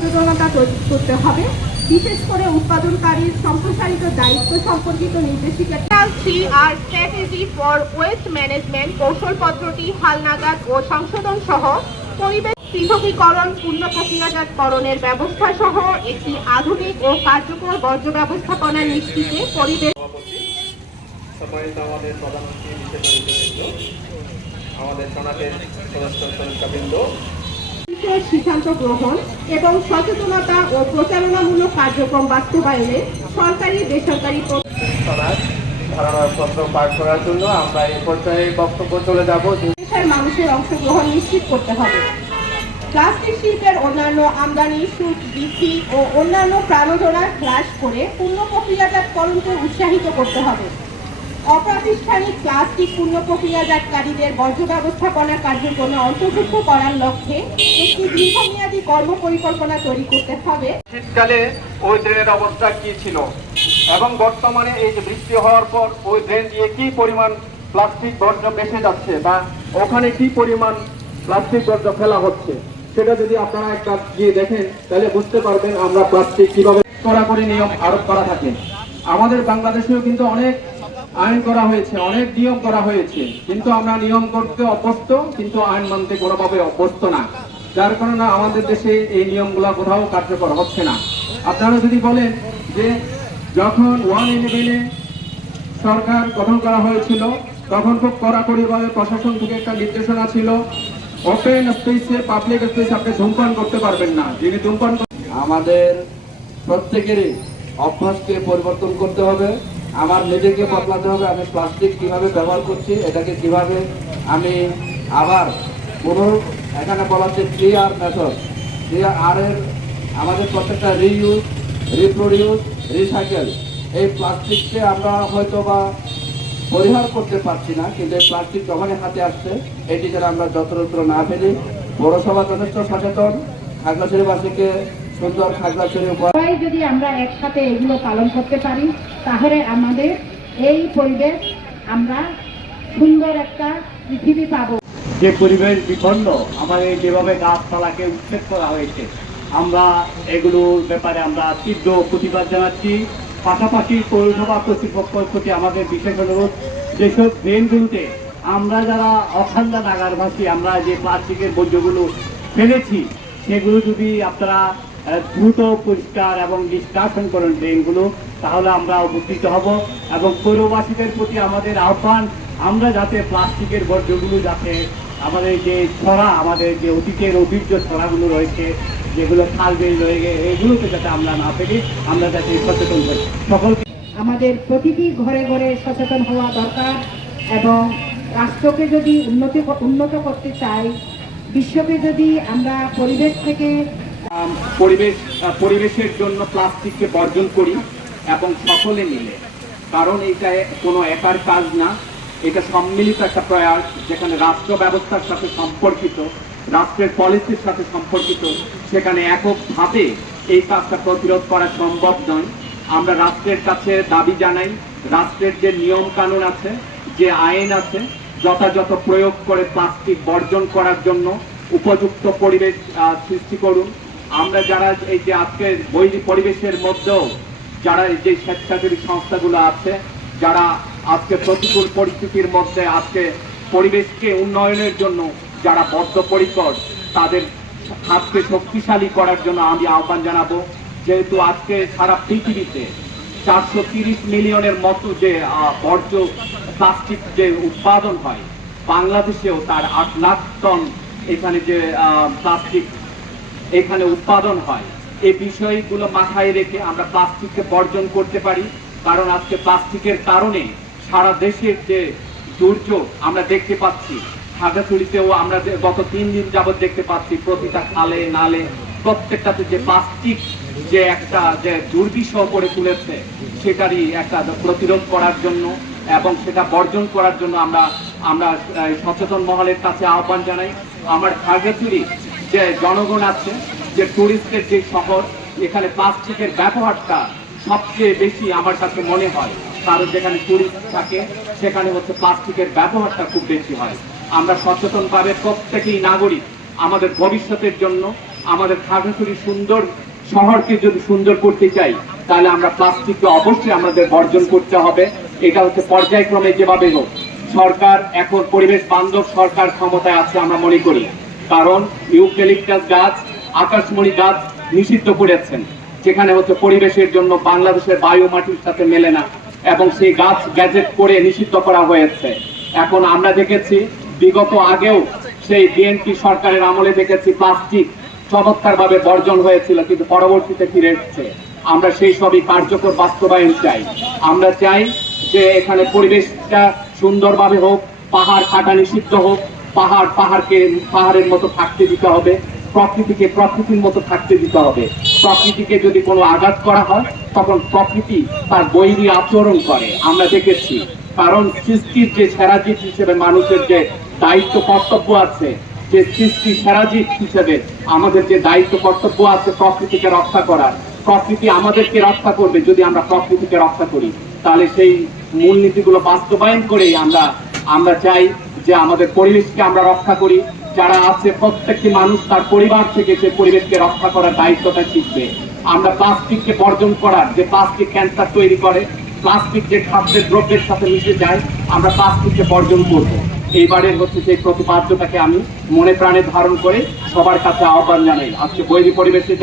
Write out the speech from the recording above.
সচেতনতা তৈরি করতে হবে। বিশেষ করে উৎপাদনকারীর সম্প্রসারিত দায়িত্ব সম্পর্কিত নির্দেশিকা 3R strategy for waste management কৌশলপত্রটি হালনাগাদ ও সংশোধন সহ পরিবেশ পৃথকীকরণ পূর্ণ প্রক্রিয়াজাতকরণের ব্যবস্থা সহ একটি আধুনিক ও কার্যকর বর্জ্য ব্যবস্থাপনা নিশ্চিতে পরিবেশ সম্মানিত আমাদের প্রধানমন্ত্রী আমাদের সনাতের সদস্যবৃন্দ সিদ্ধান্ত গ্রহণ এবং সচেতনতা ও প্রচারণামূলক কার্যক্রম বাস্তবায়নে সরকারি বেসরকারি ধারণাপত্র পাঠ করার জন্য আমরা এই পর্যায়ে বক্তব্য চলে যাব। দেশের মানুষের অংশগ্রহণ নিশ্চিত করতে হবে। প্লাস্টিক শিল্পের অন্যান্য আমদানি শুল্ক বৃদ্ধি ও অন্যান্য প্রাণোদনা হ্রাস করে পূর্ণ প্রক্রিয়াজাতকরণকে উৎসাহিত করতে হবে। অপ্রাতিষ্ঠানিক প্লাস্টিক পূর্ণ প্রক্রিয়াজাতকারীদের বর্জ্য ব্যবস্থাপনা কার্যক্রমে অন্তর্ভুক্ত করার লক্ষ্যে একটি দীর্ঘমেয়াদী কর্মপরিকল্পনা তৈরি করতে হবে। শীতকালে ওই ড্রেনের অবস্থা কি ছিল এবং বর্তমানে এই যে বৃষ্টি হওয়ার পর ওই ড্রেন দিয়ে কি পরিমাণ প্লাস্টিক বর্জ্য ভেসে যাচ্ছে বা ওখানে কি পরিমাণ প্লাস্টিক বর্জ্য ফেলা হচ্ছে, সেটা যদি আপনারা একটা গিয়ে দেখেন তাহলে বুঝতে পারবেন আমরা প্লাস্টিক কিভাবে কড়াকড়ি নিয়ম আরোপ করা থাকে। আমাদের বাংলাদেশেও কিন্তু অনেক আইন করা হয়েছে, অনেক নিয়ম করা হয়েছে, কিন্তু আমরা নিয়ম করতে অভ্যস্ত কিন্তু আইন মানতে কোনোভাবে অভ্যস্ত না। যার কারণে আমাদের দেশে এই নিয়মগুলো কোথাও কার্যকর হচ্ছে না। আপনারা যদি বলেন যে যখন 111-এ সরকার গঠন করা হয়েছিল তখন খুব কড়াকড়িভাবে প্রশাসন থেকে একটা নির্দেশনা ছিল, ওপেন স্পেসে পাবলিক স্পেসে আপনি ধূমপান করতে পারবেন না। যিনি ধূমপান আমাদের প্রত্যেকেরই অভ্যাসকে পরিবর্তন করতে হবে, আমার নিজেকে বদলাতে হবে। আমি প্লাস্টিক কিভাবে ব্যবহার করছি, এটাকে কিভাবে আমি আবার এখানে বলা হচ্ছে 3R মেথড। 3R এর আমাদের প্রত্যেকটা রিইউজ, রিপ্রোডিউস, রিসাইকেল। এই প্লাস্টিককে আমরা হয়তো বা পরিহার করতে পারছি না, কিন্তু এই প্লাস্টিক যখনই হাতে আসছে এটি যেন আমরা যত্রতত্র না ফেলি। পৌরসভা যথেষ্ট সচেতন, খাগড়াছড়িবাসীকে সুন্দর খাগড়াছড়ি সবাই যদি আমরা একসাথে এগুলো পালন করতে পারি তাহলে আমাদের এই পরিবেশ আমরা সুন্দর একটা পৃথিবী পাবো। যে পরিবেশ বিপন্ন আমাদের যেভাবে গাছপালাকে উচ্ছেদ করা হয়েছে, আমরা এগুলোর ব্যাপারে আমরা তীব্র প্রতিবাদ জানাচ্ছি। পাশাপাশি পৌরসভা কর্তৃপক্ষের প্রতি আমাদের বিশেষ অনুরোধ, যেসব ড্রেনগুলোতে আমরা যারা অখান্দা নাগারভাসী আমরা যে প্লাস্টিকের বর্জ্যগুলো ফেলেছি সেগুলো যদি আপনারা দ্রুত পরিষ্কার এবং নিষ্কাশন করেন ড্রেনগুলো, তাহলে আমরা উপকৃত হব। এবং পৌরবাসীদের প্রতি আমাদের আহ্বান, আমরা যাতে প্লাস্টিকের বর্জ্যগুলো যাতে আমাদের যে ছড়া, আমাদের যে অতীতের ঐতিহ্য ছড়াগুলো রয়েছে, যেগুলো খাল বিল রয়ে গেছে, এগুলোকে যাতে আমরা না ফেলি, আমরা যাতে সচেতন করি। সকলকে আমাদের প্রতিটি ঘরে ঘরে সচেতন হওয়া দরকার এবং রাষ্ট্রকে যদি উন্নত করতে চাই, বিশ্বকে যদি আমরা পরিবেশ থেকে পরিবেশের জন্য প্লাস্টিককে বর্জন করি এবং সকলে মিলে, কারণ এটা কোনো একার কাজ না, এটা সম্মিলিত একটা প্রয়াস, যেখানে রাষ্ট্র ব্যবস্থার সাথে সম্পর্কিত, রাষ্ট্রের পলিসির সাথে সম্পর্কিত, সেখানে এককভাবে এই কাজটা প্রতিরোধ করা সম্ভব নয়। আমরা রাষ্ট্রের কাছে দাবি জানাই, রাষ্ট্রের যে নিয়ম কানুন আছে, যে আইন আছে, যথাযথ প্রয়োগ করে প্লাস্টিক বর্জন করার জন্য উপযুক্ত পরিবেশ সৃষ্টি করুন। আমরা যারা এই যে আজকের পরিবেশের মধ্যেও যারা এই যে স্বেচ্ছাসেবী সংস্থাগুলো আছে, যারা আজকে প্রতিকূল পরিস্থিতির মধ্যে আজকে পরিবেশকে উন্নয়নের জন্য যারা বদ্ধপরিকর, তাদের হাতকে শক্তিশালী করার জন্য আমি আহ্বান জানাবো। যেহেতু আজকে সারা পৃথিবীতে 430 মিলিয়নের মতো যে বর্জ্য প্লাস্টিক যে উৎপাদন হয়, বাংলাদেশেও তার 8 লাখ টন এখানে যে প্লাস্টিক এখানে উৎপাদন হয়। এই বিষয়গুলো মাথায় রেখে আমরা প্লাস্টিককে বর্জন করতে পারি, কারণ আজকে প্লাস্টিকের কারণে সারা দেশের যে দুর্যোগ আমরা দেখতে পাচ্ছি। খাগড়াছড়িতেও আমরা গত 3 দিন যাবত দেখতে পাচ্ছি প্রতিটা খালে নালে প্রত্যেকটাতে যে প্লাস্টিক যে একটা যে দুর্বিষহ করে তুলেছে, সেটারই একটা প্রতিরোধ করার জন্য এবং সেটা বর্জন করার জন্য আমরা সচেতন মহলের কাছে আহ্বান জানাই। আমার খাগড়াছড়ি যে জনগণ আছে, যে টুরিস্টের যে শহর, এখানে প্লাস্টিকের ব্যবহারটা সবচেয়ে বেশি আমার কাছে মনে হয়, কারণ যেখানে টুরিস্ট থাকে সেখানে হচ্ছে প্লাস্টিকের ব্যবহারটা খুব বেশি হয়। আমরা সচেতনভাবে প্রত্যেকেই নাগরিক আমাদের ভবিষ্যতের জন্য আমাদের খাগড়াছড়ি সুন্দর শহরকে যদি সুন্দর করতে চাই, তাহলে আমরা প্লাস্টিককে অবশ্যই আমাদের বর্জন করতে হবে। এটা হচ্ছে পর্যায়ক্রমে যেভাবে হোক। সরকার এখন পরিবেশ বান্ধব সরকার ক্ষমতায় আছে আমরা মনে করি, কারণ ইউক্যালিপটাস গাছ, আকাশমণি গাছ নিষিদ্ধ করেছেন, যেখানে হচ্ছে পরিবেশের জন্য বাংলাদেশের বায়ু মাটির সাথে মেলে না, এবং সেই গাছ গ্যাজেট করে নিষিদ্ধ করা হয়েছে। এখন আমরা দেখেছি বিগত আগেও সেই বিএনপি সরকারের আমলে দেখেছি প্লাস্টিক চমৎকারভাবে বর্জন হয়েছিল, কিন্তু পরবর্তীতে ফিরে এসেছে। আমরা সেই সবই কার্যকর বাস্তবায়ন চাই। আমরা চাই যে এখানে পরিবেশটা সুন্দরভাবে হোক, পাহাড় কাটা নিষিদ্ধ হোক, পাহাড়কে পাহাড়ের মতো থাকতে দিতে হবে, প্রকৃতিকে প্রকৃতির মতো থাকতে দিতে হবে। প্রকৃতিকে যদি কোনো আঘাত করা হয়, তখন প্রকৃতি তার বৈরী আচরণ করে, আমরা দেখেছি। কারণ সৃষ্টির যে সেরাজীব হিসেবে মানুষের যে দায়িত্ব কর্তব্য আছে, যে সৃষ্টি সেরাজীব হিসেবে আমাদের যে দায়িত্ব কর্তব্য আছে প্রকৃতিকে রক্ষা করার, প্রকৃতি আমাদেরকে রক্ষা করবে যদি আমরা প্রকৃতিকে রক্ষা করি। তাহলে সেই মূলনীতিগুলো বাস্তবায়ন করেই আমরা চাই যে আমাদের পরিবেশকে আমরা রক্ষা করি। যারা আছে প্রত্যেকটি মানুষ তার পরিবার থেকে সেই পরিবেশকে রক্ষা করার দায়িত্বটা শিখবে। আমরা প্লাস্টিককে বর্জন করার, যে প্লাস্টিক ক্যান্সার তৈরি করে, প্লাস্টিক যে খাদ্যের দ্রব্যের সাথে মিশে যায়, আমরা প্লাস্টিককে বর্জন করব। এইবারের হচ্ছে যে প্রতিপাদ্যটাকে আমি মনে প্রাণে ধারণ করে সবার কাছে আহ্বান জানাই। আজকে বৈরী পরিবেশে